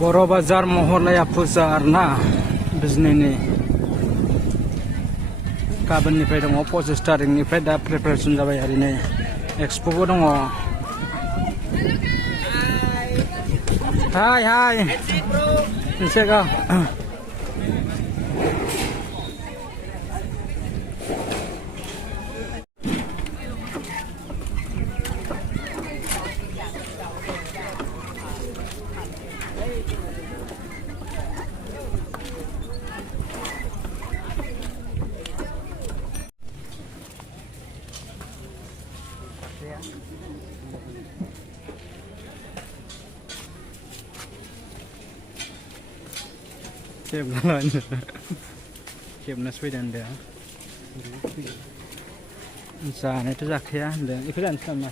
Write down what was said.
Boro Bazar महरलाया फुजा आरोना बिजनेनि गाबोननिफ्राय दङ 25 तारिखनिफ्राय दा प्रिपारेसन जाबाय ओरैनो एक्सप'बो दङ हाय हाय एसेगा खेबना फैदों होनदों जानायथ' जाखाया होनदों बेखौ जानोसै नामा